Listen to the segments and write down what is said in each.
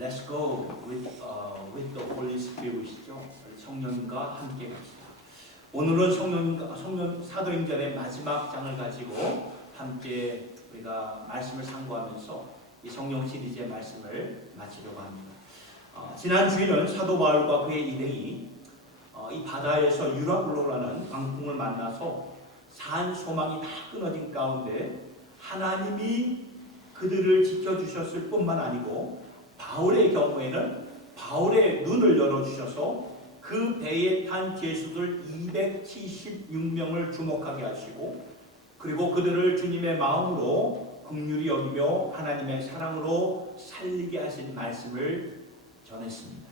Let's go with the Holy Spirit이죠. 성령과 함께 갑시다. 오늘은 성령 사도행전의 마지막 장을 가지고 함께 우리가 말씀을 상고하면서 이 성령 시리즈의 말씀을 마치려고 합니다. 지난 주일은 사도 바울과 그의 일행이 이 바다에서 유라굴로라는 광풍을 만나서 산 소망이 다 끊어진 가운데 하나님이 그들을 지켜주셨을 뿐만 아니고 바울의 경우에는 바울의 눈을 열어주셔서 그 배에 탄 죄수들 276명을 주목하게 하시고 그리고 그들을 주님의 마음으로 긍휼히 여기며 하나님의 사랑으로 살리게 하신 말씀을 전했습니다.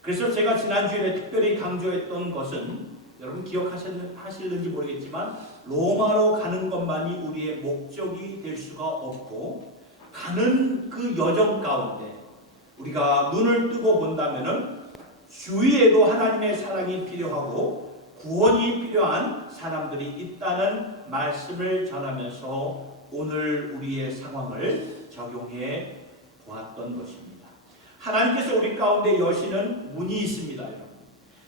그래서 제가 지난주에 특별히 강조했던 것은 여러분 기억하실는지 모르겠지만 로마로 가는 것만이 우리의 목적이 될 수가 없고 가는 그 여정 가운데 우리가 눈을 뜨고 본다면은 주위에도 하나님의 사랑이 필요하고 구원이 필요한 사람들이 있다는 말씀을 전하면서 오늘 우리의 상황을 적용해 보았던 것입니다. 하나님께서 우리 가운데 여시는 문이 있습니다.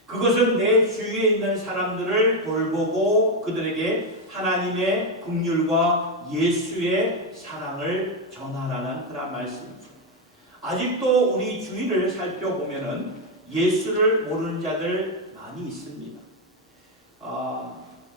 그것은 내 주위에 있는 사람들을 돌보고 그들에게 하나님의 긍휼과 예수의 사랑을 전하라는 그런 말씀이죠. 아직도 우리 주위를 살펴보면은 예수를 모르는 자들 많이 있습니다.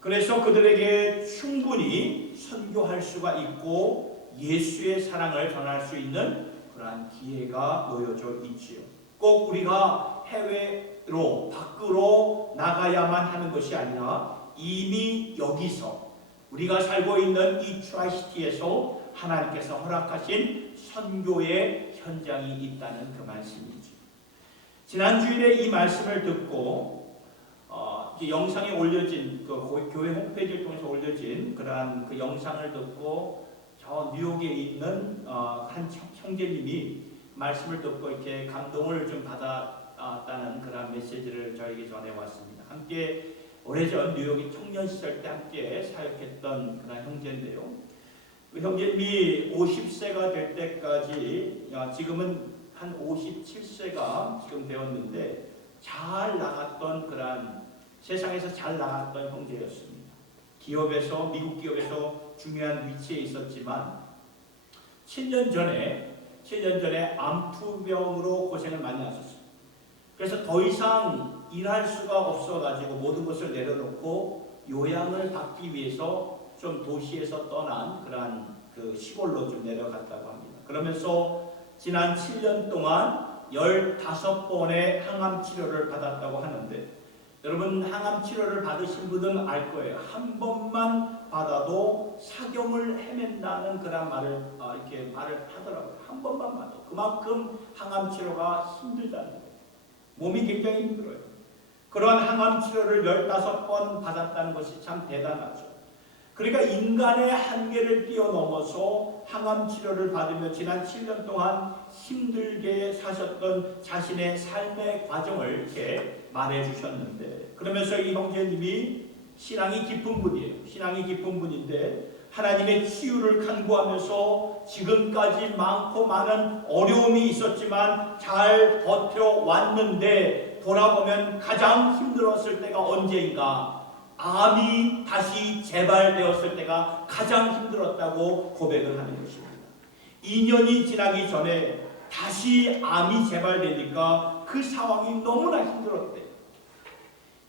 그래서 그들에게 충분히 선교할 수가 있고 예수의 사랑을 전할 수 있는 그러한 기회가 놓여져 있지요. 꼭 우리가 해외로 밖으로 나가야만 하는 것이 아니라 이미 여기서 우리가 살고 있는 이 트라이시티에서 하나님께서 허락하신 선교의 현장이 있다는 그 말씀이죠. 지난주일에 이 말씀을 듣고 영상에 올려진 그 교회 홈페이지를 통해서 올려진 그러한 그 영상을 듣고 저 뉴욕에 있는 한 형제님이 말씀을 듣고 이렇게 감동을 좀 받았다는 그런 메시지를 저에게 전해왔습니다. 함께 오래전 뉴욕의 청년 시절 때 함께 사역했던 그런 형제인데요. 그 형제님이 50세가 될 때까지 지금은 한 57세가 지금 되었는데 잘 나갔던 그런 세상에서 잘 나갔던 형제였습니다. 기업에서 미국 기업에서 중요한 위치에 있었지만 7년 전에 암투병으로 고생을 많이 하셨어요. 그래서 더 이상 일할 수가 없어가지고 모든 것을 내려놓고 요양을 받기 위해서 좀 도시에서 떠난 그러한 그 시골로 좀 내려갔다고 합니다. 그러면서 지난 7년 동안 15번의 항암 치료를 받았다고 하는데 여러분 항암 치료를 받으신 분은 알 거예요. 한 번만 받아도 사경을 헤맨다는 그런 말을 이렇게 말을 하더라고요. 한 번만 받아도 그만큼 항암 치료가 힘들다는 거예요. 몸이 굉장히 힘들어요. 그러한 항암 치료를 15번 받았다는 것이 참 대단하죠. 그러니까 인간의 한계를 뛰어넘어서 항암 치료를 받으며 지난 7년 동안 힘들게 사셨던 자신의 삶의 과정을 이렇게 말해 주셨는데 그러면서 이 형제님이 신앙이 깊은 분이에요. 신앙이 깊은 분인데 하나님의 치유를 간구하면서 지금까지 많고 많은 어려움이 있었지만 잘 버텨왔는데 돌아보면 가장 힘들었을 때가 언제인가? 암이 다시 재발되었을 때가 가장 힘들었다고 고백을 하는 것입니다. 2년이 지나기 전에 다시 암이 재발되니까 그 상황이 너무나 힘들었대요.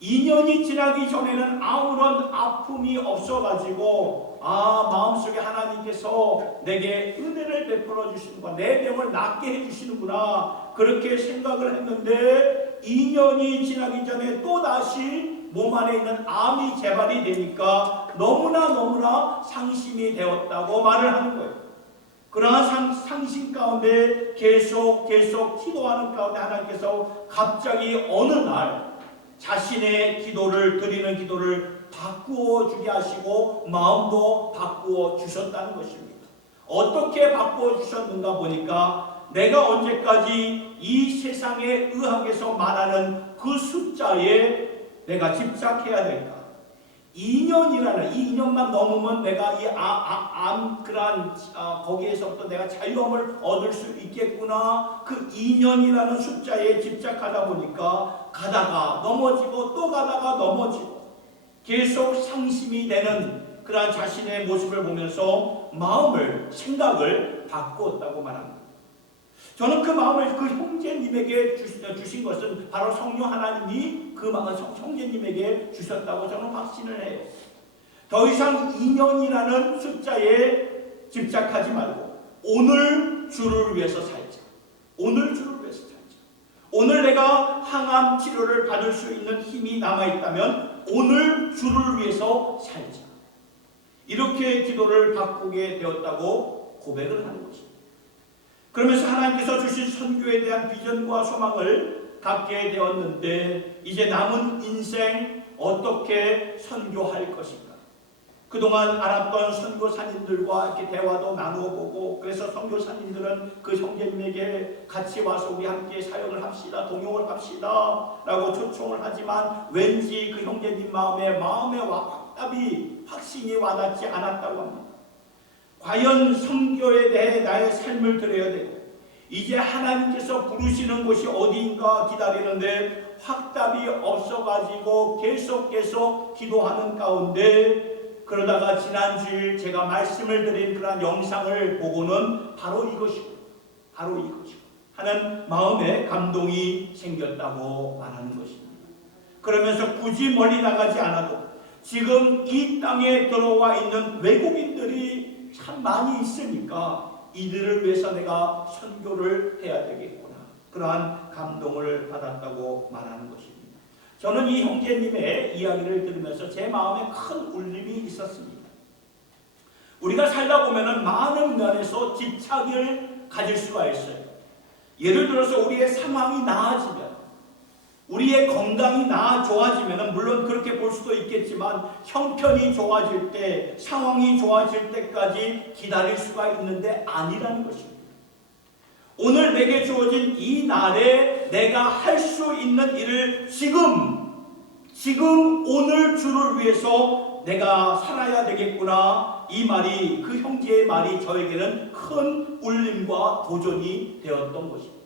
2년이 지나기 전에는 아무런 아픔이 없어가지고 마음속에 하나님께서 내게 은혜를 베풀어 주시는구나, 내 병을 낫게 해주시는구나 그렇게 생각을 했는데 2년이 지나기 전에 또다시 몸 안에 있는 암이 재발이 되니까 너무나 상심이 되었다고 말을 하는 거예요. 그러한 상심 가운데 계속 기도하는 가운데 하나님께서 갑자기 어느 날 자신의 기도를 드리는 기도를 바꾸어 주게 하시고 마음도 바꾸어 주셨다는 것입니다. 어떻게 바꾸어 주셨는가 보니까 내가 언제까지 이 세상의 의학에서 말하는 그 숫자에 내가 집착해야 될까? 2년이라는, 이 2년만 넘으면 내가 거기에서부터 내가 자유함을 얻을 수 있겠구나. 그 2년이라는 숫자에 집착하다 보니까 가다가 넘어지고 또 가다가 넘어지고 계속 상심이 되는 그러한 자신의 모습을 보면서 생각을 바꾸었다고 말합니다. 저는 그 마음을 그 형제님에게 주신 것은 바로 성령 하나님이 그 마음을 형제님에게 주셨다고 저는 확신을 해요. 더 이상 2년이라는 숫자에 집착하지 말고 오늘 주를 위해서 살자. 오늘 주를 위해서 살자. 오늘 내가 항암 치료를 받을 수 있는 힘이 남아있다면 오늘 주를 위해서 살자. 이렇게 기도를 바꾸게 되었다고 고백을 하는 것입니다. 그러면서 하나님께서 주신 선교에 대한 비전과 소망을 갖게 되었는데 이제 남은 인생 어떻게 선교할 것인가. 그동안 알았던 선교사님들과 이렇게 대화도 나누어 보고, 그래서 선교사님들은 그 형제님에게 같이 와서 우리 함께 사역을 합시다, 동역을 합시다 라고 초청을 하지만 왠지 그 형제님 마음에 확신이 와닿지 않았다고 합니다. 과연 선교에 대해 나의 삶을 드려야 되고 이제 하나님께서 부르시는 곳이 어디인가 기다리는데 확답이 없어가지고 계속 기도하는 가운데, 그러다가 지난주일 제가 말씀을 드린 그런 영상을 보고는 바로 이것이고 하는 마음에 감동이 생겼다고 말하는 것입니다. 그러면서 굳이 멀리 나가지 않아도 지금 이 땅에 들어와 있는 외국인들이 참 많이 있으니까 이들을 위해서 내가 선교를 해야 되겠구나. 그러한 감동을 받았다고 말하는 것입니다. 저는 이 형제님의 이야기를 들으면서 제 마음에 큰 울림이 있었습니다. 우리가 살다 보면은 많은 면에서 집착을 가질 수가 있어요. 예를 들어서 우리의 상황이 나아지면, 우리의 건강이 좋아지면 물론 그렇게 볼 수도 있겠지만 형편이 좋아질 때, 상황이 좋아질 때까지 기다릴 수가 있는데 아니라는 것입니다. 오늘 내게 주어진 이 날에 내가 할 수 있는 일을 지금 오늘 주를 위해서 내가 살아야 되겠구나. 이 말이, 그 형제의 말이 저에게는 큰 울림과 도전이 되었던 것입니다.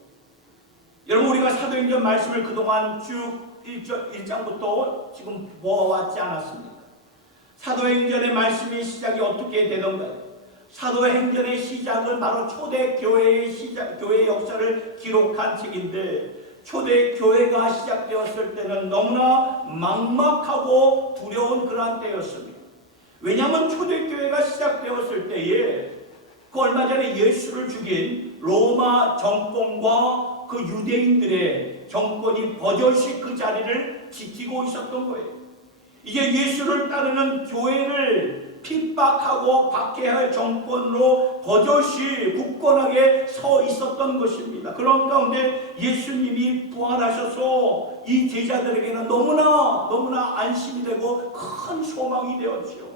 여러분, 우리가 사도행전 말씀을 그동안 쭉 1장부터 지금 보아왔지 않았습니까? 사도행전의 말씀의 시작이 어떻게 되던가요? 사도행전의 시작은 바로 초대교회의 교회의 역사를 기록한 책인데, 초대교회가 시작되었을 때는 너무나 막막하고 두려운 그러한 때였습니다. 왜냐하면 초대교회가 시작되었을 때에 그 얼마 전에 예수를 죽인 로마 정권과 그 유대인들의 정권이 버젓이 그 자리를 지키고 있었던 거예요. 이제 예수를 따르는 교회를 핍박하고 박해할 정권으로 버젓이 굳건하게 서 있었던 것입니다. 그런 가운데 예수님이 부활하셔서 이 제자들에게는 너무나 안심이 되고 큰 소망이 되었지요.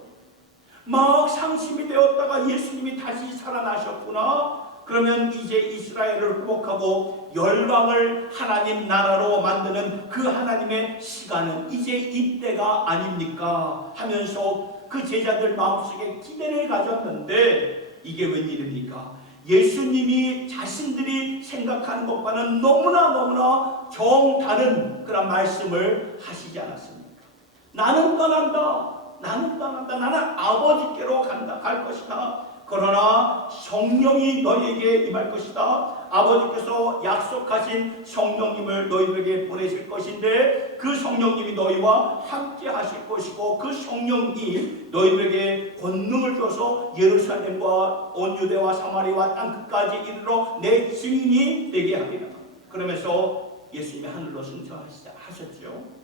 막 상심이 되었다가 예수님이 다시 살아나셨구나. 그러면 이제 이스라엘을 회복하고 열방을 하나님 나라로 만드는 그 하나님의 시간은 이제 이때가 아닙니까? 하면서 그 제자들 마음속에 기대를 가졌는데 이게 웬일입니까? 예수님이 자신들이 생각하는 것과는 너무나 정다른 그런 말씀을 하시지 않았습니까? 나는 떠난다. 나는 아버지께로 갈 것이다. 그러나 성령이 너희에게 임할 것이다. 아버지께서 약속하신 성령님을 너희에게 보내실 것인데 그 성령님이 너희와 함께 하실 것이고 그 성령이 너희에게 권능을 줘서 예루살렘과 온 유대와 사마리아와 땅끝까지 이르러 내 증인이 되게 하리라. 그러면서 예수님이 하늘로 승천하셨죠.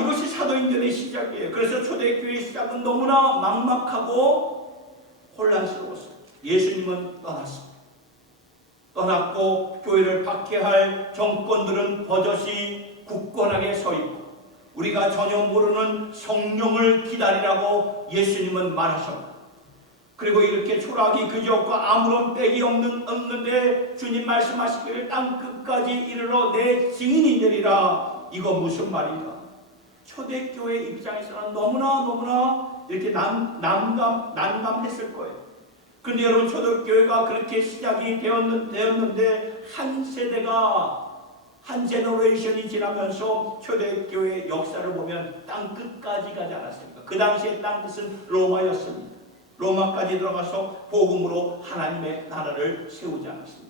이것이 사도행전의 시작이에요. 그래서 초대교회의 시작은 너무나 막막하고 혼란스러웠어요. 예수님은 떠났고 교회를 박해할 정권들은 버젓이 굳건하게 서 있고 우리가 전혀 모르는 성령을 기다리라고 예수님은 말하셨다. 그리고 이렇게 초라하기 그지없고 아무런 빽이 없는데 주님 말씀하시기를 땅끝까지 이르러 내 증인이 되리라. 이거 무슨 말인가? 초대교회 입장에서는 너무나 이렇게 난감했을 거예요. 그런데 여러분, 초대교회가 그렇게 시작이 되었는데 한 세대가, 한 제너레이션이 지나면서 초대교회 역사를 보면 땅 끝까지 가지 않았습니까? 그 당시에 땅 끝은 로마였습니다. 로마까지 들어가서 복음으로 하나님의 나라를 세우지 않았습니다.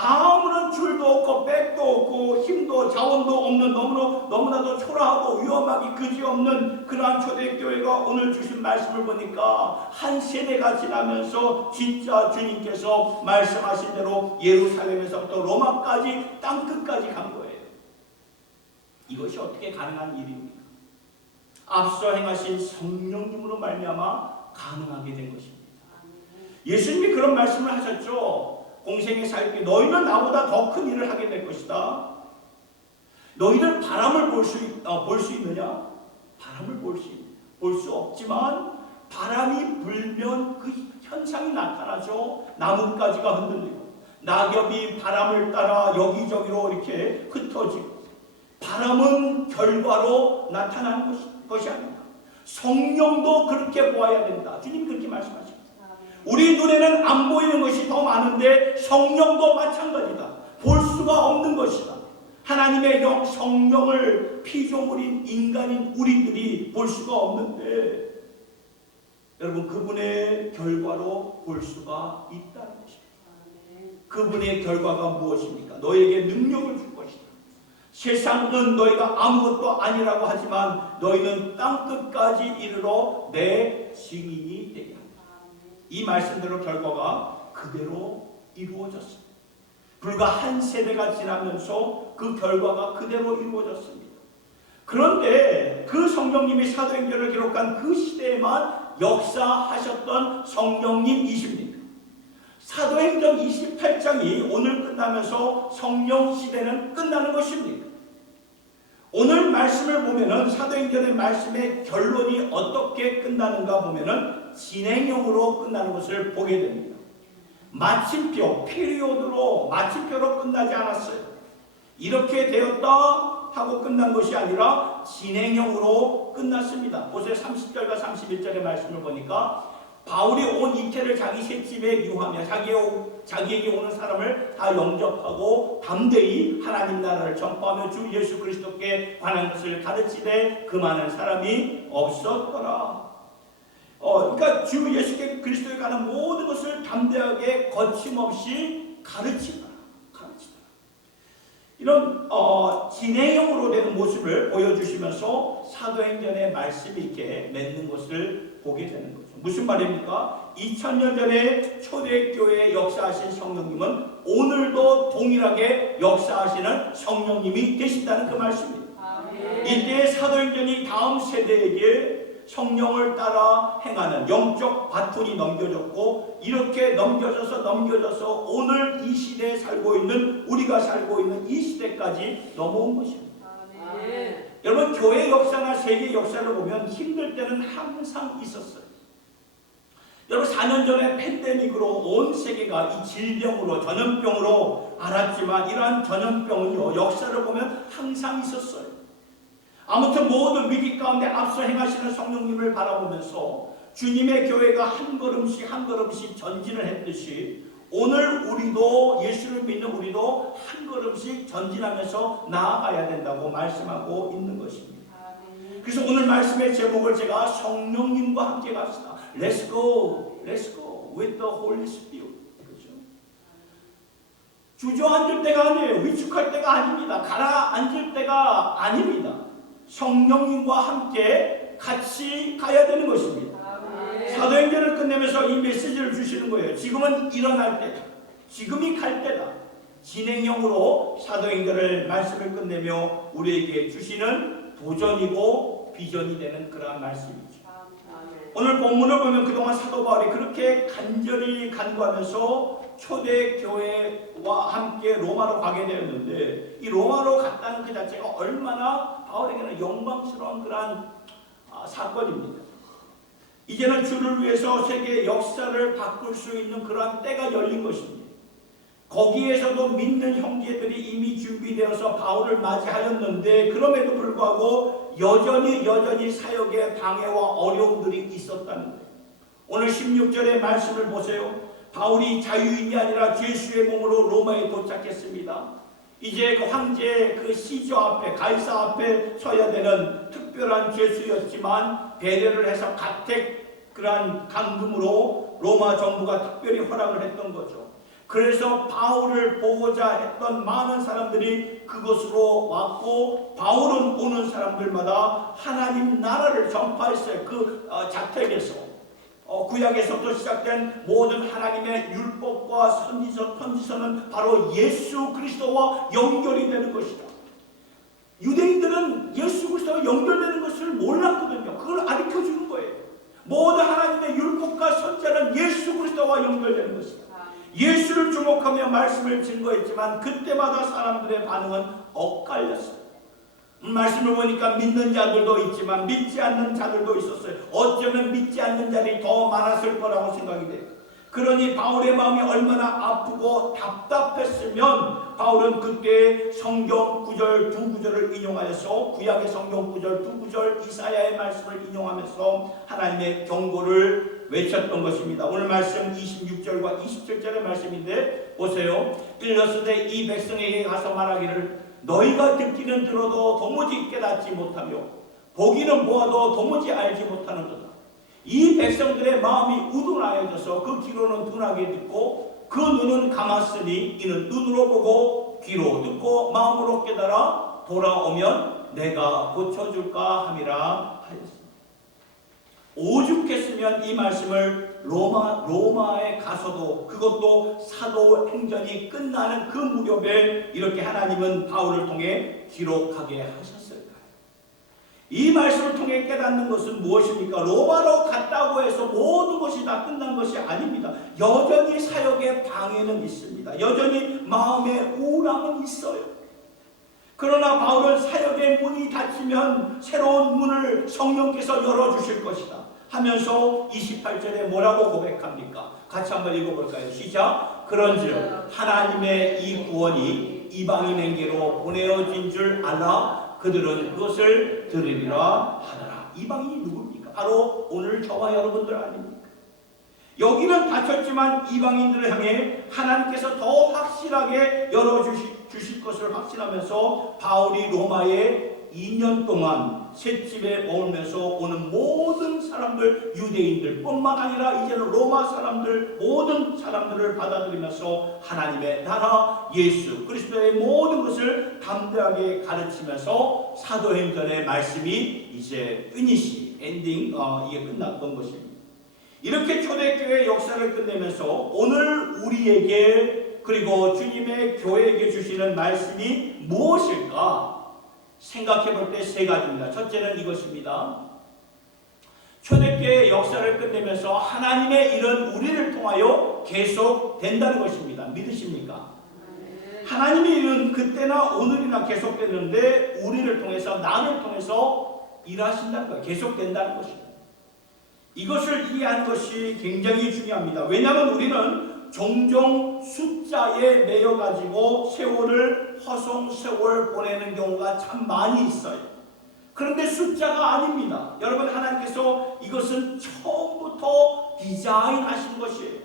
아무런 줄도 없고 백도 없고 힘도 자원도 없는 너무나도 초라하고 위험하기 그지없는 그러한 초대교회가 오늘 주신 말씀을 보니까 한 세대가 지나면서 진짜 주님께서 말씀하신 대로 예루살렘에서부터 로마까지 땅끝까지 간 거예요. 이것이 어떻게 가능한 일입니까? 앞서 행하신 성령님으로 말미암아 가능하게 된 것입니다. 예수님이 그런 말씀을 하셨죠. 공생의 살기, 너희는 나보다 더 큰 일을 하게 될 것이다. 너희는 바람을 볼 수 있느냐? 바람을 볼 수 없지만 바람이 불면 그 현상이 나타나죠. 나뭇가지가 흔들리고 낙엽이 바람을 따라 여기저기로 이렇게 흩어지고, 바람은 결과로 나타나는 것이 아닙니다. 성령도 그렇게 보아야 된다. 주님이 그렇게 말씀하십니다. 우리 눈에는 안 보이는 것이 더 많은데 성령도 마찬가지다. 볼 수가 없는 것이다. 하나님의 성령을 피조물인 인간인 우리들이 볼 수가 없는데 여러분, 그분의 결과로 볼 수가 있다는 것입니다. 그분의 결과가 무엇입니까? 너에게 능력을 줄 것이다. 세상은 너희가 아무것도 아니라고 하지만 너희는 땅끝까지 이르러 내 증인이 되게 한다. 이 말씀대로 결과가 그대로 이루어졌습니다. 불과 한 세대가 지나면서 그 결과가 그대로 이루어졌습니다. 그런데 그 성령님이 사도행전을 기록한 그 시대에만 역사하셨던 성령님이십니까? 사도행전 28장이 오늘 끝나면서 성령 시대는 끝나는 것입니까? 오늘 말씀을 보면은 사도행전의 말씀의 결론이 어떻게 끝나는가 보면은 진행형으로 끝나는 것을 보게 됩니다. 마침표, 피리오드로 마침표로 끝나지 않았어요. 이렇게 되었다 하고 끝난 것이 아니라 진행형으로 끝났습니다. 보세요. 30절과 31절의 말씀을 보니까 바울이 온 이태를 자기 셋집에 유하며 자기에게 오는 사람을 다 영접하고 담대히 하나님 나라를 전파하며 주 예수 그리스도께 관한 것을 가르치되 그 많은 사람이 없었더라. 그러니까 주 예수 그리스도에 관한 모든 것을 담대하게 거침없이 가르치더라. 이런 진행형으로 되는 모습을 보여주시면서 사도행전의 말씀이 이렇게 맺는 것을 보게 되는 거죠. 무슨 말입니까? 2000년 전에 초대교회에 역사하신 성령님은 오늘도 동일하게 역사하시는 성령님이 되신다는 그 말씀입니다. 이때 사도행전이 다음 세대에게 성령을 따라 행하는 영적 바톤이 넘겨졌고, 이렇게 넘겨져서 오늘 이 시대에 살고 있는, 우리가 살고 있는 이 시대까지 넘어온 것입니다. 여러분, 교회 역사나 세계 역사를 보면 힘들 때는 항상 있었어요. 여러분, 4년 전에 팬데믹으로 온 세계가 이 질병으로, 전염병으로 앓았지만 이러한 전염병은요, 역사를 보면 항상 있었어요. 아무튼 모든 위기 가운데 앞서 행하시는 성령님을 바라보면서 주님의 교회가 한 걸음씩 한 걸음씩 전진을 했듯이 오늘 우리도, 예수를 믿는 우리도 한 걸음씩 전진하면서 나아가야 된다고 말씀하고 있는 것입니다. 그래서 오늘 말씀의 제목을 제가 성령님과 함께 갑시다. Let's go with the Holy Spirit. 그렇죠? 주저앉을 때가 아니에요. 위축할 때가 아닙니다. 가라앉을 때가 아닙니다. 성령님과 함께 같이 가야 되는 것입니다. 사도행전을 끝내면서 이 메시지를 주시는 거예요. 지금은 일어날 때다. 지금이 갈 때다. 진행형으로 사도행전을 말씀을 끝내며 우리에게 주시는 도전이고 비전이 되는 그러한 말씀이죠. 오늘 본문을 보면 그동안 사도 바울이 그렇게 간절히 간구하면서 초대교회와 함께 로마로 가게 되었는데, 이 로마로 갔다는 그 자체가 얼마나 바울에게는 영광스러운 그러한 사건입니다. 이제는 주를 위해서 세계의 역사를 바꿀 수 있는 그러한 때가 열린 것입니다. 거기에서도 믿는 형제들이 이미 준비되어서 바울을 맞이하였는데 그럼에도 불구하고 여전히 사역에 방해와 어려움들이 있었다는 거예요. 오늘 16절의 말씀을 보세요. 바울이 자유인이 아니라 죄수의 몸으로 로마에 도착했습니다. 이제 그 황제 그 시저 앞에 가이사 앞에 서야 되는 특별한 죄수였지만 배려를 해서 가택 그러한 강금으로 로마 정부가 특별히 허락을 했던 거죠. 그래서 바울을 보고자 했던 많은 사람들이 그곳으로 왔고 바울은 오는 사람들마다 하나님 나라를 전파했어요. 그 자택에서 구약에서부터 시작된 모든 하나님의 율법과 선지서는 바로 예수 그리스도와 연결이 되는 것이다. 유대인들은 예수 그리스도와 연결되는 것을 몰랐거든요. 그걸 가르쳐주는 거예요. 모든 하나님의 율법과 선지서는 예수 그리스도와 연결되는 것이다. 예수를 주목하며 말씀을 증거했지만 그때마다 사람들의 반응은 엇갈렸어요. 말씀을 보니까 믿는 자들도 있지만 믿지 않는 자들도 있었어요. 어쩌면 믿지 않는 자들이 더 많았을 거라고 생각이 돼요. 그러니 바울의 마음이 얼마나 아프고 답답했으면 바울은 그때 성경 구절 두 구절을 인용하여서 구약의 성경 구절 두 구절 이사야의 말씀을 인용하면서 하나님의 경고를 외쳤던 것입니다. 오늘 말씀 26절과 27절의 말씀인데 보세요. 일러스되 이 백성에게 가서 말하기를 너희가 듣기는 들어도 도무지 깨닫지 못하며 보기는 보아도 도무지 알지 못하는도다. 이 백성들의 마음이 우둔하여져서 그 귀로는 둔하게 듣고 그 눈은 감았으니 이는 눈으로 보고 귀로 듣고 마음으로 깨달아 돌아오면 내가 고쳐줄까 함이라 하였습니다. 오죽했으면 이 말씀을 로마에 가서도 그것도 사도행전이 끝나는 그 무렵에 이렇게 하나님은 바울을 통해 기록하게 하셨을까요? 이 말씀을 통해 깨닫는 것은 무엇입니까? 로마로 갔다고 해서 모든 것이 다 끝난 것이 아닙니다. 여전히 사역에 방해는 있습니다. 여전히 마음에 우울함은 있어요. 그러나 바울은 사역의 문이 닫히면 새로운 문을 성령께서 열어주실 것이다 하면서 28절에 뭐라고 고백합니까? 같이 한번 읽어볼까요? 시작! 그런즉 하나님의 이 구원이 이방인에게로 보내어진 줄 알아 그들은 그것을 들으리라 하더라. 이방인이 누굽니까? 바로 오늘 저와 여러분들 아닙니까? 여기는 닫혔지만 이방인들을 향해 하나님께서 더 확실하게 열어주실 것을 확신하면서 바울이 로마에 2년 동안 셋집에 머물면서 오는 모든 사람들, 유대인들 뿐만 아니라 이제는 로마 사람들, 모든 사람들을 받아들이면서 하나님의 나라 예수 그리스도의 모든 것을 담대하게 가르치면서 사도행전의 말씀이 이제 피니시 엔딩 이게 끝났던 것입니다. 이렇게 초대교회 역사를 끝내면서 오늘 우리에게 그리고 주님의 교회에게 주시는 말씀이 무엇일까 생각해 볼 때 세 가지입니다. 첫째는 이것입니다. 초대교회의 역사를 끝내면서 하나님의 일은 우리를 통하여 계속 된다는 것입니다. 믿으십니까? 하나님의 일은 그때나 오늘이나 계속되는데 우리를 통해서 나를 통해서 일하신다는 거예요. 계속된다는 것입니다. 이것을 이해하는 것이 굉장히 중요합니다. 왜냐하면 우리는 종종 숫자에 매여가지고 세월을 허송세월 보내는 경우가 참 많이 있어요. 그런데 숫자가 아닙니다. 여러분 하나님께서 이것은 처음부터 디자인하신 것이에요.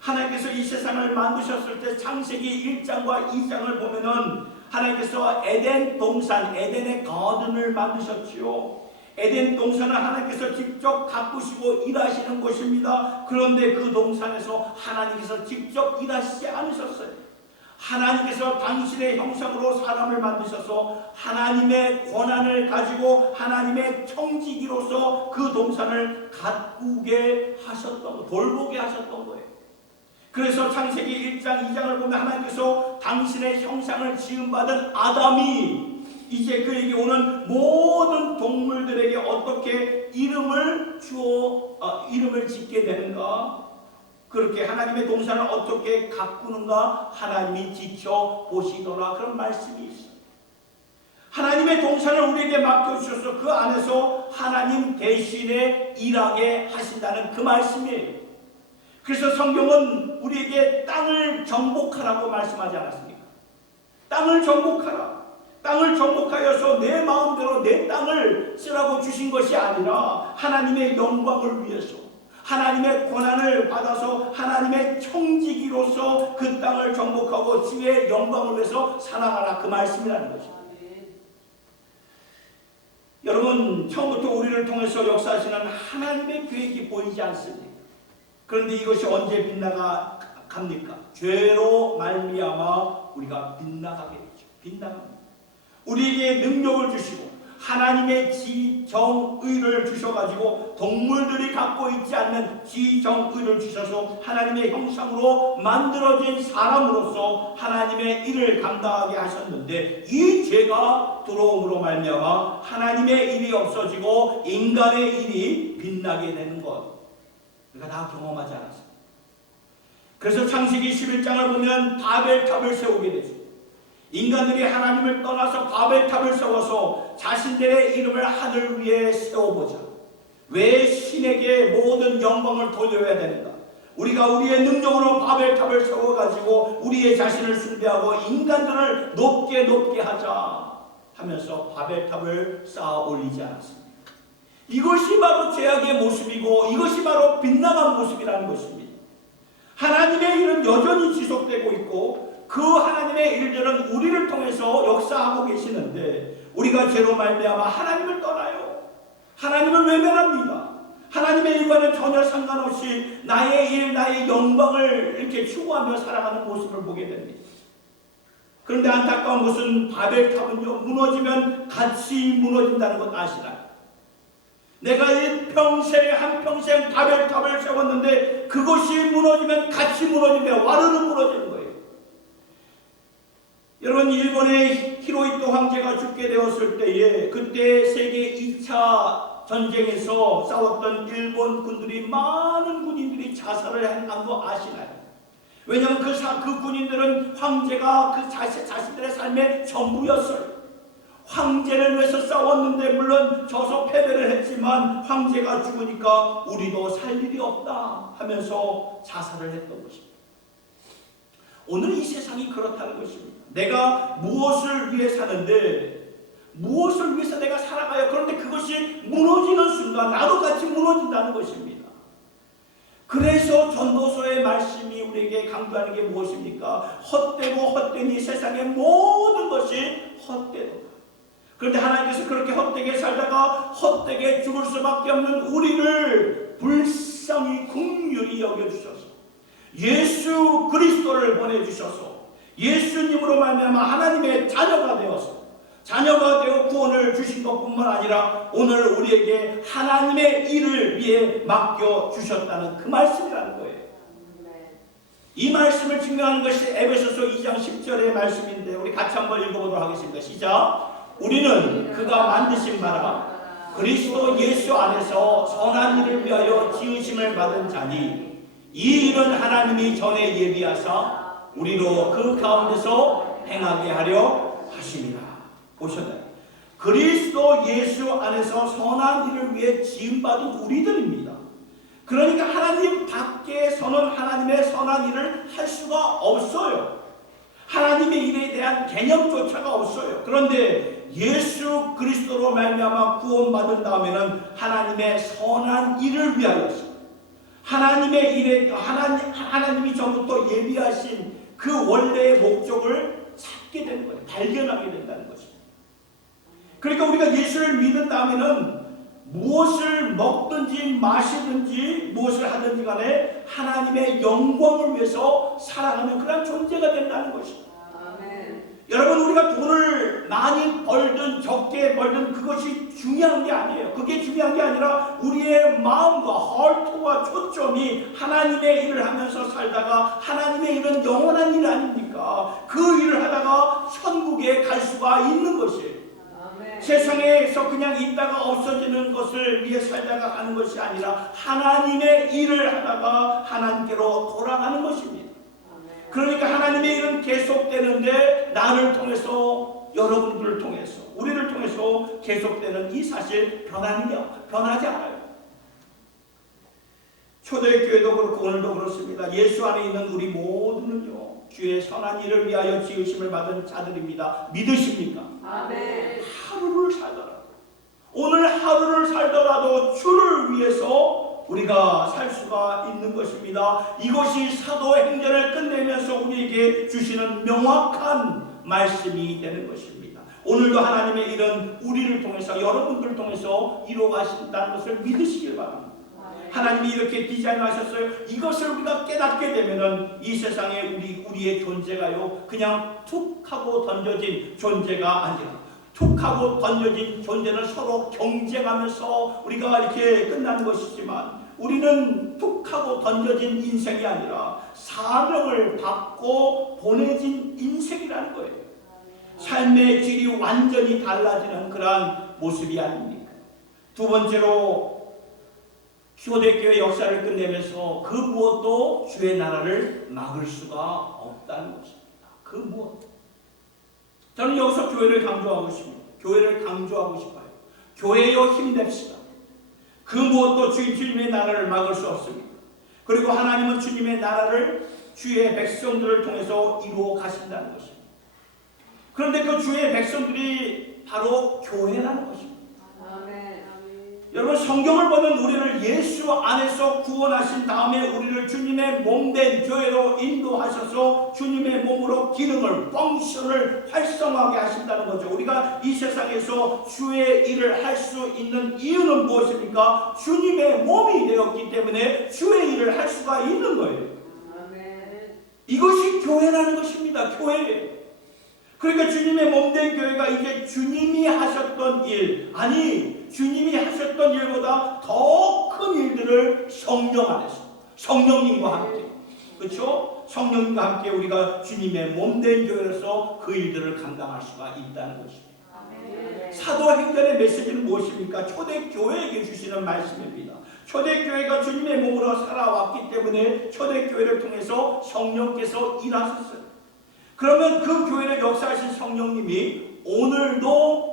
하나님께서 이 세상을 만드셨을 때 창세기 1장과 2장을 보면은 하나님께서 에덴 동산, 에덴의 가든을 만드셨지요. 에덴 동산은 하나님께서 직접 가꾸시고 일하시는 곳입니다. 그런데 그 동산에서 하나님께서 직접 일하시지 않으셨어요. 하나님께서 당신의 형상으로 사람을 만드셔서 하나님의 권한을 가지고 하나님의 청지기로서 그 동산을 가꾸게 하셨던, 돌보게 하셨던 거예요. 그래서 창세기 1장, 2장을 보면 하나님께서 당신의 형상을 지음받은 아담이 이제 그에게 오는 모든 동물들에게 어떻게 이름을 짓게 되는가, 그렇게 하나님의 동산을 어떻게 가꾸는가 하나님이 지켜보시더라, 그런 말씀이 있어요. 하나님의 동산을 우리에게 맡겨주셔서 그 안에서 하나님 대신에 일하게 하신다는 그 말씀이에요. 그래서 성경은 우리에게 땅을 정복하라고 말씀하지 않았습니까? 땅을 정복하라. 땅을 정복하여서 내 마음대로 내 땅을 쓰라고 주신 것이 아니라 하나님의 영광을 위해서, 하나님의 권한을 받아서 하나님의 청지기로서 그 땅을 정복하고 주의 영광을 위해서 살아가라, 그 말씀이라는 것입니다. 여러분, 처음부터 우리를 통해서 역사하시는 하나님의 계획이 보이지 않습니까? 그런데 이것이 언제 빗나가 갑니까? 죄로 말미암아 우리가 빗나가게 되죠. 빗나갑니다. 우리에게 능력을 주시고 하나님의 지정의를 주셔가지고 동물들이 갖고 있지 않는 지정의를 주셔서 하나님의 형상으로 만들어진 사람으로서 하나님의 일을 감당하게 하셨는데, 이 죄가 들어옴으로 말미암아 하나님의 일이 없어지고 인간의 일이 빛나게 되는 것, 우리가 다 경험하지 않았습니다. 그래서 창세기 11장을 보면 바벨탑을 세우게 되죠. 인간들이 하나님을 떠나서 바벨탑을 세워서 자신들의 이름을 하늘 위에 세워보자. 왜 신에게 모든 영광을 돌려야 되는가? 우리가 우리의 능력으로 바벨탑을 세워가지고 우리의 자신을 숭배하고 인간들을 높게 하자 하면서 바벨탑을 쌓아 올리지 않았습니다. 이것이 바로 죄악의 모습이고 이것이 바로 빗나간 모습이라는 것입니다. 하나님의 일은 여전히 지속되고 있고 그 하나님의 일들은 우리를 통해서 역사하고 계시는데, 우리가 죄로 말미암아 하나님을 떠나요. 하나님을 외면합니다. 하나님의 일과는 전혀 상관없이 나의 일, 나의 영광을 이렇게 추구하며 살아가는 모습을 보게 됩니다. 그런데 안타까운 것은 바벨탑은요, 무너지면 같이 무너진다는 것 아시나요? 내가 한평생 바벨탑을 세웠는데 그것이 무너지면 같이 무너지며 와르르 무너지는 거예요. 여러분, 일본의 히로히토 황제가 죽게 되었을 때에, 그때 세계 2차 전쟁에서 싸웠던 일본 군들이, 많은 군인들이 자살을 한 거 아시나요? 왜냐하면 그 군인들은 황제가 자신들의 삶의 전부였어요. 황제를 위해서 싸웠는데 물론 져서 패배를 했지만 황제가 죽으니까 우리도 살 일이 없다 하면서 자살을 했던 것입니다. 오늘 이 세상이 그렇다는 것입니다. 내가 무엇을 위해 사는데, 무엇을 위해서 내가 살아가요. 그런데 그것이 무너지는 순간 나도 같이 무너진다는 것입니다. 그래서 전도서의 말씀이 우리에게 강조하는 게 무엇입니까? 헛되고 헛되니 세상의 모든 것이 헛되도다. 그런데 하나님께서 그렇게 헛되게 살다가 헛되게 죽을 수밖에 없는 우리를 불쌍히 긍휼히 여겨주셔서 예수 그리스도를 보내주셔서 예수님으로 말미암아 하나님의 자녀가 되어 구원을 주신 것뿐만 아니라 오늘 우리에게 하나님의 일을 위해 맡겨주셨다는 그 말씀이라는 거예요. 이 말씀을 증명하는 것이 에베소서 2장 10절의 말씀인데, 우리 같이 한번 읽어보도록 하겠습니다. 시작. 우리는 그가 만드신 바라 그리스도 예수 안에서 선한 일을 위하여 지으심을 받은 자니, 이 일은 하나님이 전에 예비하사 우리로 그 가운데서 행하게 하려 하심이라. 보셨나요? 그리스도 예수 안에서 선한 일을 위해 지음받은 우리들입니다. 그러니까 하나님 밖에서는 하나님의 선한 일을 할 수가 없어요. 하나님의 일에 대한 개념조차가 없어요. 그런데 예수 그리스도로 말미암아 구원받은 다음에는 하나님의 선한 일을 위하여서 하나님의 일에 하나님이 전부터 예비하신 그 원래의 목적을 찾게 되는 거예요. 발견하게 된다는 것입니다. 그러니까 우리가 예수를 믿은 다음에는 무엇을 먹든지 마시든지 무엇을 하든지 간에 하나님의 영광을 위해서 살아가는 그런 존재가 된다는 것입니다. 아멘. 여러분, 우리가 돈을 많이 벌든 적게 벌든 그것이 중요한 게 아니에요. 그게 중요한 게 아니라 우리의 마음과 헐트와 초점이 하나님의 일을 하면서 살다가, 하나님의 일은 영원한 일 아닙니까? 그 일을 하다가 천국에 갈 수가 있는 것이에요. 세상에서 그냥 있다가 없어지는 것을 위해 살다가 하는 것이 아니라 하나님의 일을 하다가 하나님께로 돌아가는 것입니다. 그러니까 하나님의 일은 계속되는데 나를 통해서, 여러분들을 통해서, 우리를 통해서 계속되는 이 사실 변하지 않아요. 초대교회도 그렇고 오늘도 그렇습니다. 예수 안에 있는 우리 모두는요, 주의 선한 일을 위하여 지으심을 받은 자들입니다. 믿으십니까? 아멘. 하루를 살더라도, 오늘 하루를 살더라도 주를 위해서 우리가 살 수가 있는 것입니다. 이것이 사도행전을 끝내면서 우리에게 주시는 명확한 말씀이 되는 것입니다. 오늘도 하나님의 일은 우리를 통해서, 여러분들을 통해서 이루어가신다는 것을 믿으시길 바랍니다. 하나님이 이렇게 디자인하셨어요. 이것을 우리가 깨닫게 되면은 이 세상에 우리의 존재가요, 그냥 툭 하고 던져진 존재가 아니라, 툭 하고 던져진 존재는 서로 경쟁하면서 우리가 이렇게 끝나는 것이지만, 우리는 툭 하고 던져진 인생이 아니라 사명을 받고 보내진 인생이라는 거예요. 삶의 질이 완전히 달라지는 그러한 모습이 아닙니까? 두 번째로, 초대교회 역사를 끝내면서 그 무엇도 주의 나라를 막을 수가 없다는 것입니다. 그 무엇. 저는 여기서 교회를 강조하고 싶습니다. 교회를 강조하고 싶어요. 교회여 힘냅시다. 그 무엇도 주님의 나라를 막을 수 없습니다. 그리고 하나님은 주님의 나라를 주의 백성들을 통해서 이루어 가신다는 것입니다. 그런데 그 주의 백성들이 바로 교회라는 것입니다. 여러분, 성경을 보면 우리를 예수 안에서 구원하신 다음에 우리를 주님의 몸된 교회로 인도하셔서 주님의 몸으로 기능을, 펑션을 활성화하게 하신다는 거죠. 우리가 이 세상에서 주의 일을 할 수 있는 이유는 무엇입니까? 주님의 몸이 되었기 때문에 주의 일을 할 수가 있는 거예요. 이것이 교회라는 것입니다. 교회. 그러니까 주님의 몸된 교회가 이제 주님이 하셨던 일, 아니 주님이 하셨던 일보다 더 큰 일들을 성령 안에서, 성령님과 함께, 그렇죠? 성령님과 함께 우리가 주님의 몸된 교회로서 그 일들을 감당할 수가 있다는 것입니다. 사도행전의 메시지는 무엇입니까? 초대교회에게 주시는 말씀입니다. 초대교회가 주님의 몸으로 살아왔기 때문에 초대교회를 통해서 성령께서 일하셨어요. 그러면 그 교회를 역사하신 성령님이 오늘도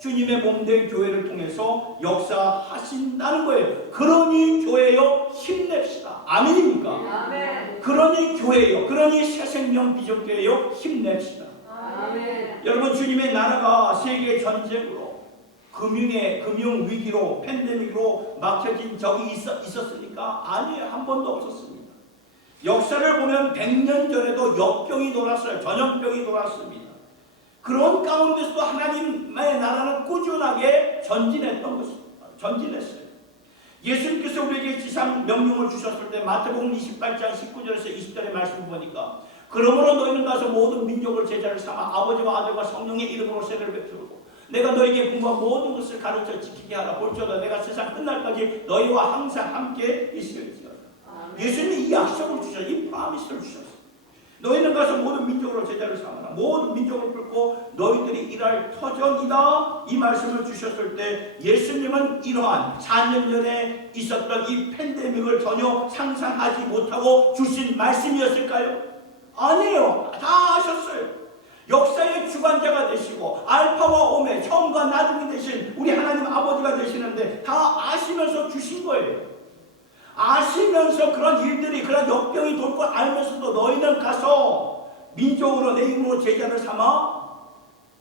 주님의 몸된 교회를 통해서 역사하신다는 거예요. 그러니 교회여 힘냅시다. 아멘입니까? 아멘. 그러니 교회여, 그러니 새생명 비전교회여 힘냅시다. 아멘. 여러분, 주님의 나라가 세계 전쟁으로, 금융 위기로, 팬데믹으로 막혀진 적이 있었습니까? 아니에요. 한 번도 없었습니다. 역사를 보면 100년 전에도 역병이 돌았어요. 전염병이 돌았습니다. 그런 가운데서도 하나님의 나라는 꾸준하게 전진했던 것입니다. 전진했어요. 예수님께서 우리에게 지상 명령을 주셨을 때 마태복음 28장 19절에서 20절의 말씀을 보니까, 그러므로 너희는 가서 모든 민족을 제자를 삼아 아버지와 아들과 성령의 이름으로 세례를 베풀고 내가 너에게 분부한 모든 것을 가르쳐 지키게 하라. 볼지어다 내가 세상 끝날까지 너희와 항상 함께 있으리라. 예수님이 이 약속을 주셨어요. 이 프로미스를 주셨어요. 너희는 가서 모든 민족으로 제자를 삼아라. 모든 민족을 끌고 너희들이 일할 터전이다. 이 말씀을 주셨을 때 예수님은 이러한 4년 전에 있었던 이 팬데믹을 전혀 상상하지 못하고 주신 말씀이었을까요? 아니에요. 다 아셨어요. 역사의 주관자가 되시고 알파와 오메, 처음과 나중이 되신 우리 하나님 아버지가 되시는데 다 아시면서 주신 거예요. 아시면서 그런 일들이, 그런 역병이 돌 걸 알면서도 너희는 가서 민족으로 내 이름으로 제자를 삼아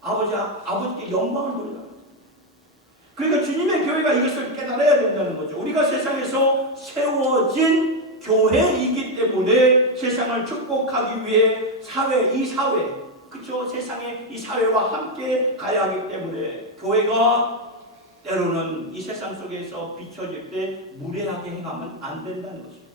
아버지께 영광을 돌리라. 그러니까 주님의 교회가 이것을 깨달아야 된다는 거죠. 우리가 세상에서 세워진 교회이기 때문에 세상을 축복하기 위해 이 사회, 그렇죠? 세상의 이 사회와 함께 가야 하기 때문에 교회가 때로는 이 세상 속에서 비춰질 때 무례하게 행하면 안 된다는 것입니다.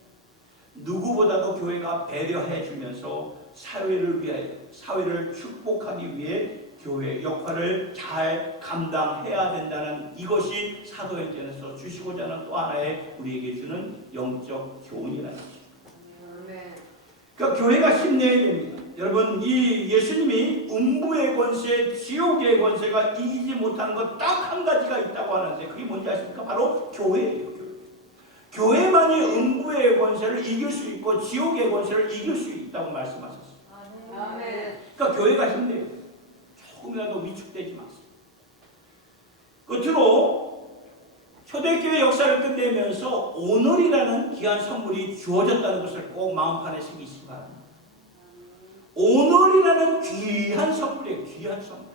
누구보다도 교회가 배려해 주면서 사회를 위하여, 사회를 축복하기 위해 교회의 역할을 잘 감당해야 된다는 이것이 사도행전에서 주시고자 하는 또 하나의 우리에게 주는 영적 교훈이라는 것입니다. 그러니까 교회가 힘내야 됩니다. 여러분, 이 예수님이 음부의 권세, 지옥의 권세가 이기지 못하는 것 딱 한 가지가 있다고 하는데 그게 뭔지 아십니까? 바로 교회예요. 교회만이 음부의 권세를 이길 수 있고 지옥의 권세를 이길 수 있다고 말씀하셨어요. 아멘. 그러니까 교회가 힘내요. 조금이라도 위축되지 마세요. 끝으로 초대교회 역사를 끝내면서 오늘이라는 귀한 선물이 주어졌다는 것을 꼭 마음판에 새기시기 바랍니다. 오늘이라는 귀한 선물이에요. 귀한 선물.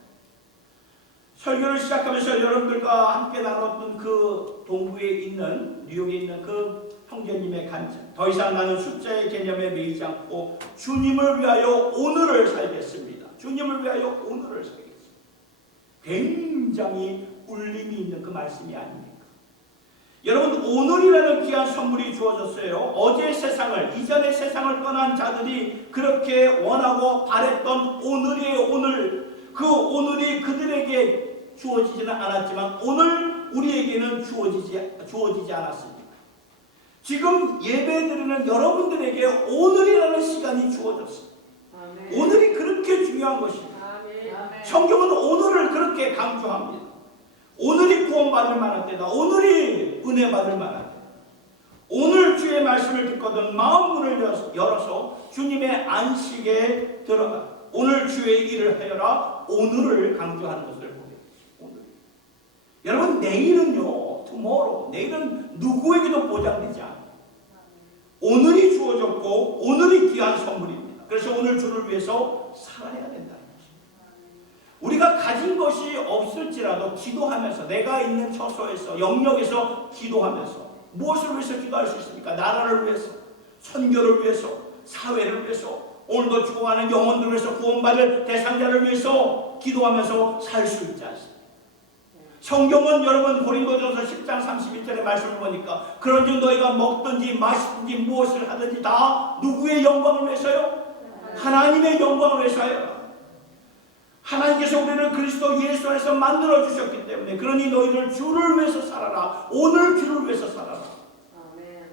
설교를 시작하면서 여러분들과 함께 나눴던 그 동부에 있는, 뉴욕에 있는 그 형제님의 간증. 더 이상 나는 숫자의 개념에 매이지 않고 주님을 위하여 오늘을 살겠습니다. 주님을 위하여 오늘을 살겠습니다. 굉장히 울림이 있는 그 말씀이 아닙니까? 여러분, 오늘이라는 귀한 선물이 주어졌어요. 어제의 세상을, 이전의 세상을 떠난 자들이 그렇게 원하고 바랬던 오늘의 오늘, 그 오늘이 그들에게 주어지지는 않았지만 오늘 우리에게는 주어지지 않았습니다. 지금 예배드리는 여러분들에게 오늘이라는 시간이 주어졌습니다. 오늘이 그렇게 중요한 것입니다. 성경은 오늘을 그렇게 강조합니다. 오늘이 구원받을 만한 때다. 오늘이 은혜 받을 만한 때다. 오늘 주의 말씀을 듣거든 마음 문을 열어서 주님의 안식에 들어가. 오늘 주의 일을 하여라. 오늘을 강조하는 것을 보게 되죠. 오늘. 여러분, 내일은요, tomorrow, 내일은 누구에게도 보장되지 않아요. 오늘이 주어졌고 오늘이 귀한 선물입니다. 그래서 오늘 주를 위해서 살아야 된다. 우리가 가진 것이 없을지라도 기도하면서, 내가 있는 처소에서, 영역에서 기도하면서 무엇을 위해서 기도할 수 있습니까? 나라를 위해서, 선교를 위해서, 사회를 위해서, 오늘도 죽어가는 영혼들을 위해서, 구원받을 대상자를 위해서 기도하면서 살 수 있지 않습니까? 성경은 여러분 고린도전서 10장 31절의 말씀을 보니까 그런즉 너희가 먹든지 마시든지 무엇을 하든지 다 누구의 영광을 위해서요? 하나님의 영광을 위해서요. 하나님께서 우리를 그리스도 예수 안에서 만들어 주셨기 때문에, 그러니 너희들 주를 위해서 살아라. 오늘 주를 위해서 살아라. 아멘.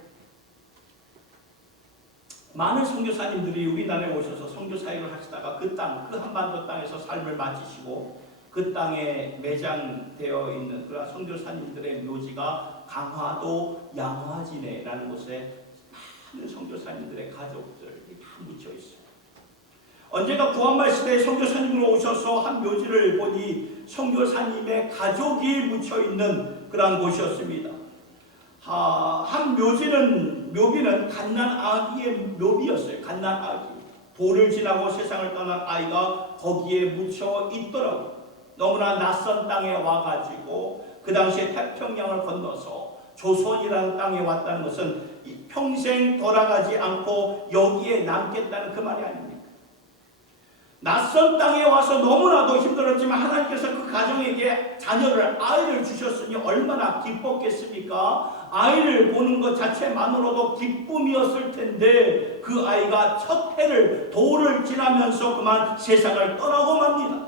많은 선교사님들이 우리나라에 오셔서 선교 사역을 하시다가 그 땅, 그 한반도 땅에서 삶을 마치시고 그 땅에 매장되어 있는 그런 선교사님들의 묘지가 강화도 양화진해라는 곳에 많은 선교사님들의 가족들이 다 묻혀 있어요. 언제가 구한말 시대에 선교사님으로 오셔서 한 묘지를 보니 선교사님의 가족이 묻혀있는 그러한 곳이었습니다. 한 묘비는 갓난아기의 묘비였어요. 갓난아기. 돌을 지나고 세상을 떠난 아이가 거기에 묻혀 있더라고요. 너무나 낯선 땅에 와가지고 그 당시에 태평양을 건너서 조선이라는 땅에 왔다는 것은 평생 돌아가지 않고 여기에 남겠다는 그 말이 아닙니다. 낯선 땅에 와서 너무나도 힘들었지만 하나님께서 그 가정에게 자녀를, 아이를 주셨으니 얼마나 기뻤겠습니까? 아이를 보는 것 자체만으로도 기쁨이었을 텐데 그 아이가 첫 해를 돌을 지나면서 그만 세상을 떠나고 맙니다.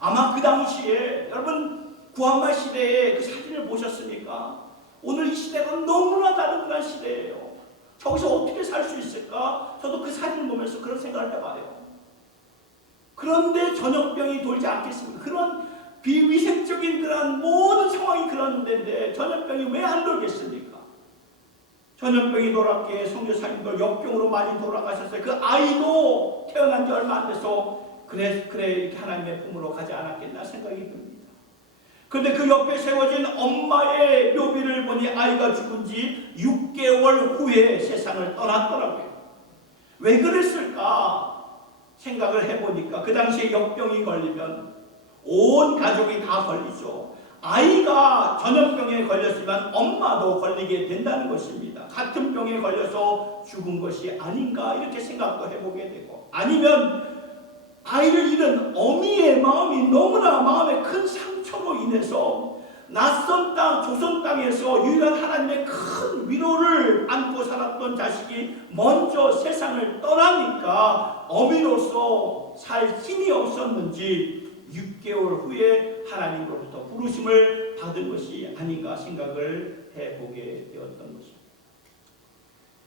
아마 그 당시에 여러분 구한말 시대에 그 사진을 보셨습니까? 오늘 이 시대가 너무나 다른 그런 시대예요. 저기서 어떻게 살 수 있을까? 저도 그 사진을 보면서 그런 생각을 해봐요. 그런데 전염병이 돌지 않겠습니까? 그런 비위생적인 그런 모든 상황이 그런 데인데 전염병이 왜 안 돌겠습니까? 전염병이 돌았기에 선교사님들 역병으로 많이 돌아가셨어요. 그 아이도 태어난 지 얼마 안 돼서 그래 이렇게 하나님의 품으로 가지 않았겠나 생각이 듭니다. 그런데 그 옆에 세워진 엄마의 묘비를 보니 아이가 죽은 지 6개월 후에 세상을 떠났더라고요. 왜 그랬을까 생각을 해보니까 그 당시에 역병이 걸리면 온 가족이 다 걸리죠. 아이가 전염병에 걸렸지만 엄마도 걸리게 된다는 것입니다. 같은 병에 걸려서 죽은 것이 아닌가 이렇게 생각도 해보게 되고, 아니면 아이를 잃은 어미의 마음이 너무나 마음에 큰 상처로 인해서 낯선 땅, 조선 땅에서 유일한 하나님의 큰 위로를 안고 살았던 자식이 먼저 세상을 떠나니까 어미로서 살 힘이 없었는지 6개월 후에 하나님으로부터 부르심을 받은 것이 아닌가 생각을 해보게 되었던 것입니다.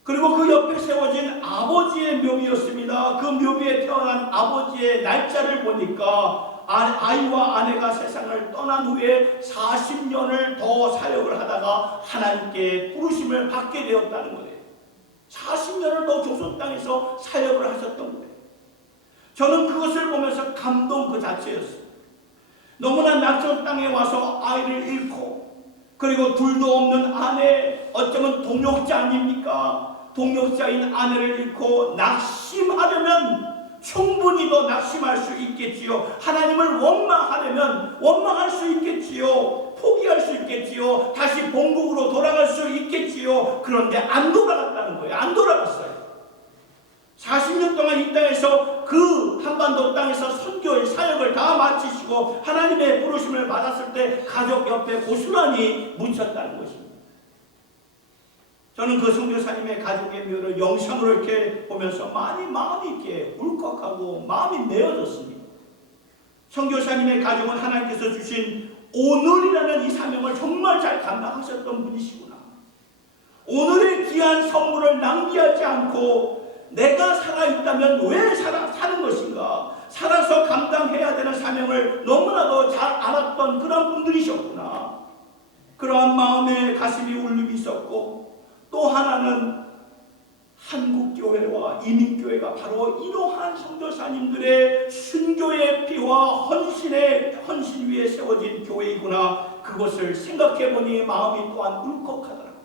그리고 그 옆에 세워진 아버지의 묘비였습니다. 그 묘비에 태어난 아버지의 날짜를 보니까 아이와 아내가 세상을 떠난 후에 40년을 더 사역을 하다가 하나님께 부르심을 받게 되었다는 거예요. 40년을 더 조선 땅에서 사역을 하셨던 거예요. 저는 그것을 보면서 감동 그 자체였어요. 너무나 낯선 땅에 와서 아이를 잃고 그리고 둘도 없는 아내, 어쩌면 동역자 아닙니까? 동역자인 아내를 잃고 낙심하려면 충분히 더 낙심할 수 있겠지요. 하나님을 원망하려면 원망할 수 있겠지요. 포기할 수 있겠지요. 다시 본국으로 돌아갈 수 있겠지요. 그런데 안 돌아갔다는 거예요. 안 돌아갔어요. 40년 동안 이 땅에서 그 한반도 땅에서 선교의 사역을 다 마치시고 하나님의 부르심을 받았을 때 가족 옆에 고스란히 묻혔다는 것입니다. 저는 그 선교사님의 가족의 묘를 영상으로 이렇게 보면서 많이 마음이 이렇게 울컥하고 마음이 메어졌습니다. 선교사님의 가족은 하나님께서 주신 오늘이라는 이 사명을 정말 잘 감당하셨던 분이시구나. 오늘의 귀한 선물을 낭비하지 않고 내가 살아있다면 왜 사는 것인가? 살아서 감당해야 되는 사명을 너무나도 잘 알았던 그런 분들이셨구나. 그러한 마음에 가슴이 울림이 있었고 또 하나는 한국교회와 이민교회가 바로 이러한 선교사님들의 순교의 피와 헌신 위에 세워진 교회이구나. 그것을 생각해보니 마음이 또한 울컥하더라고요.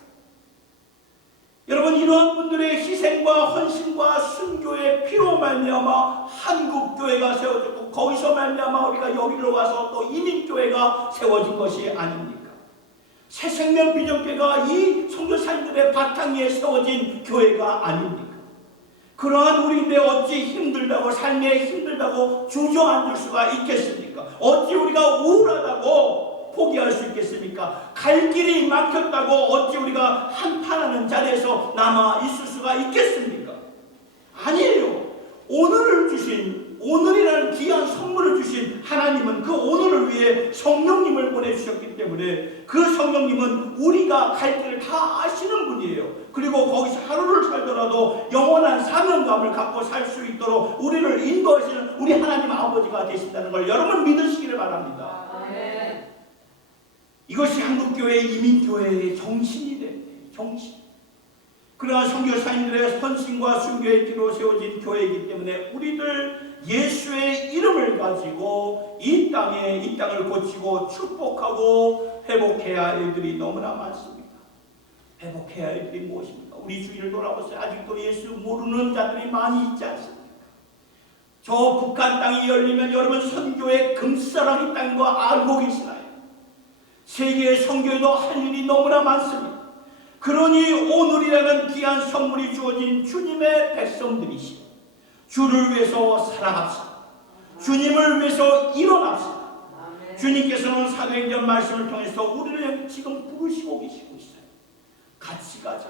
여러분, 이러한 분들의 희생과 헌신과 순교의 피로 말미암아 한국교회가 세워졌고 거기서 말미암아 우리가 여기로 와서 또 이민교회가 세워진 것이 아닙니까? 새생명 비전교회가 이 선교사님들의 바탕 위에 세워진 교회가 아닙니까? 그러한 우리인데 어찌 힘들다고 삶에 힘들다고 주저앉을 수가 있겠습니까? 어찌 우리가 우울하다고 포기할 수 있겠습니까? 갈 길이 막혔다고 어찌 우리가 한탄하는 자리에서 남아 있을 수가 있겠습니까? 아니에요. 오늘이라는 귀한 선물을 주신 하나님은 그 오늘을 위해 성령님을 보내주셨기 때문에 그 성령님은 우리가 갈 길을 다 아시는 분이에요. 그리고 거기서 하루를 살더라도 영원한 사명감을 갖고 살 수 있도록 우리를 인도하시는 우리 하나님 아버지가 되신다는 걸 여러분 믿으시기를 바랍니다. 아멘. 이것이 한국교회 이민교회의 정신이 됩니다. 정신. 그러한 선교사님들의 헌신과 순교의 피로 세워진 교회이기 때문에 우리들 예수의 이름을 가지고 이 땅을 고치고 축복하고 회복해야 할 일들이 너무나 많습니다. 회복해야 할 일들이 무엇입니까? 우리 주위를 돌아보세요. 아직도 예수 모르는 자들이 많이 있지 않습니까? 저 북한 땅이 열리면 여러분 선교의 금사랑이 땅인 거 알고 계시나요? 세계의 선교에도 할 일이 너무나 많습니다. 그러니 오늘이라는 귀한 선물이 주어진 주님의 백성들이시오. 주를 위해서 살아갑시다. 주님을 위해서 일어납시다. 주님께서는 사도행전 말씀을 통해서 우리를 지금 부르시고 계시고 있어요. 같이 가자.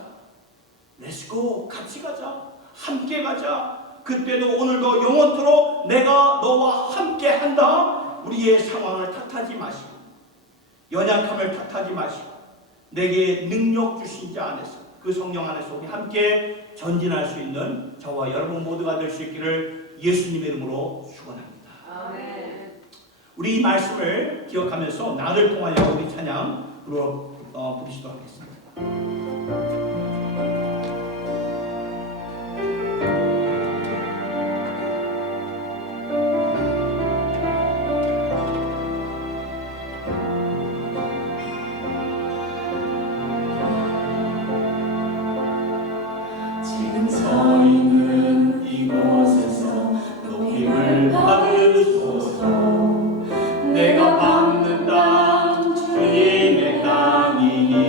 렛츠고. 같이 가자. 함께 가자. 그때도 오늘도 영원토록 내가 너와 함께 한다. 우리의 상황을 탓하지 마시고 연약함을 탓하지 마시고 내게 능력 주신 자 안에서 그 성령 안에서 우리 함께 전진할 수 있는 저와 여러분 모두가 될 수 있기를 예수님의 이름으로 축원합니다. 아멘. 우리 이 말씀을 기억하면서 나를 통하여 우리 찬양 부르시도록 하겠습니다. 서 있는 이곳에서 높임을 받으소서. 내가 밟는 땅 주님의 땅이니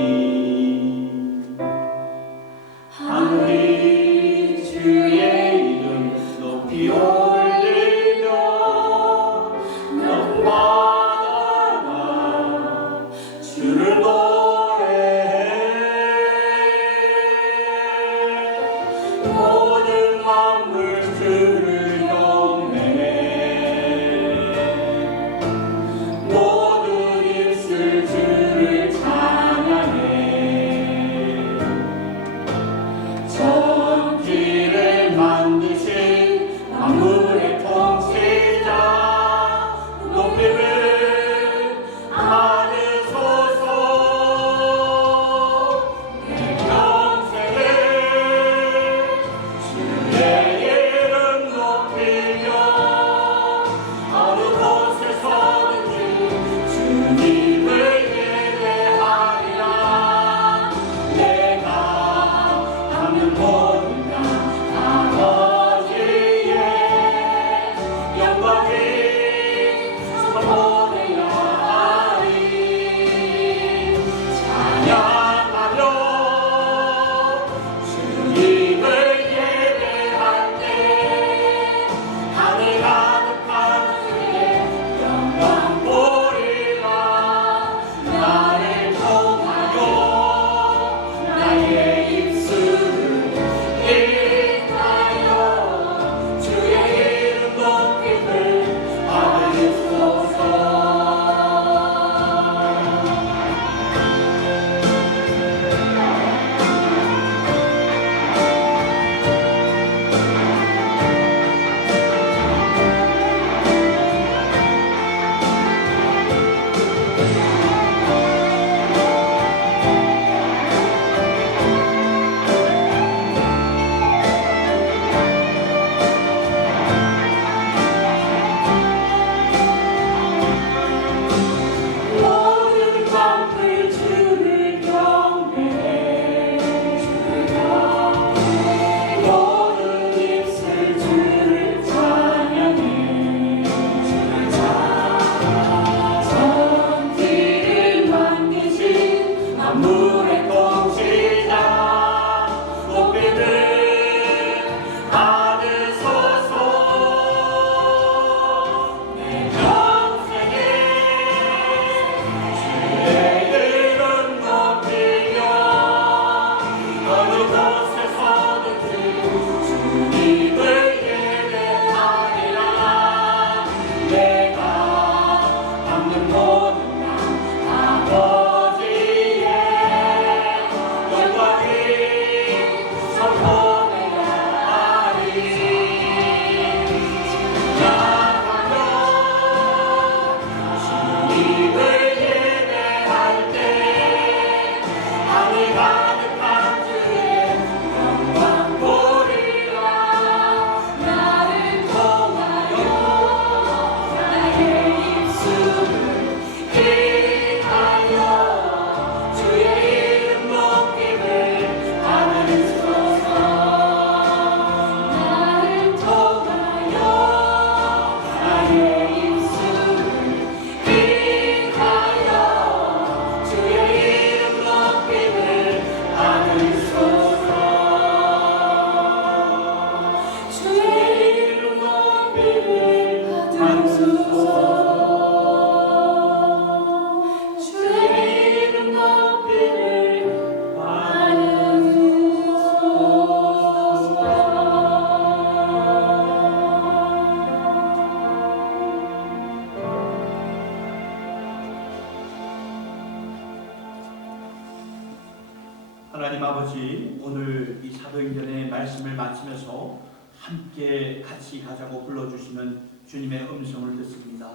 하나님 아버지, 오늘 이 사도행전의 말씀을 마치면서 함께 같이 가자고 불러주시는 주님의 음성을 듣습니다.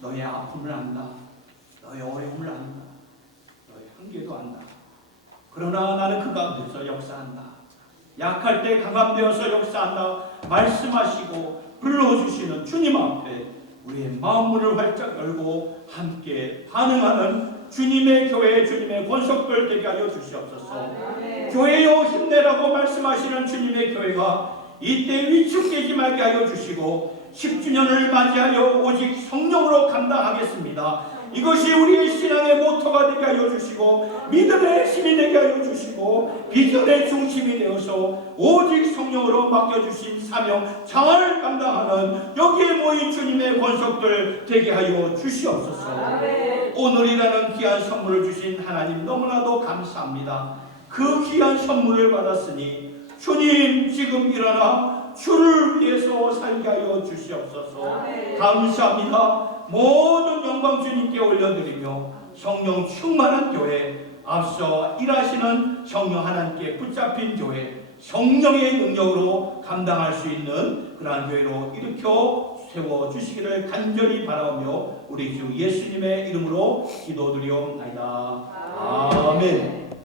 너의 아픔을 안다. 너의 어려움을 안다. 너의 한계도 안다. 그러나 나는 그 가운데서 역사한다. 약할 때 강함되어서 역사한다. 말씀하시고 불러주시는 주님 앞에 우리의 마음문을 활짝 열고 함께 반응하는 주님의 교회, 주님의 권속들 되게 하여 주시옵소서. 교회여 힘내라고 말씀하시는 주님의 교회가 이때 위축되지 말게 하여 주시고 10주년을 맞이하여 오직 성령으로 감당하겠습니다. 이것이 우리의 신앙의 모토가 되게 하여 주시고 믿음의 힘이 되게 하여 주시고 비전의 중심이 되어서 오직 성령으로 맡겨주신 사명 잘 감당하는 여기에 모인 주님의 권속들 되게 하여 주시옵소서. 오늘이라는 귀한 선물을 주신 하나님 너무나도 감사합니다. 그 귀한 선물을 받았으니 주님 지금 일어나 주를 위해서 살게 하여 주시옵소서. 감사합니다. 모든 영광 주님께 올려드리며 성령 충만한 교회, 앞서 일하시는 성령 하나님께 붙잡힌 교회, 성령의 능력으로 감당할 수 있는 그러한 교회로 일으켜 세워주시기를 간절히 바라오며 우리 주 예수님의 이름으로 기도드리옵나이다. 아멘.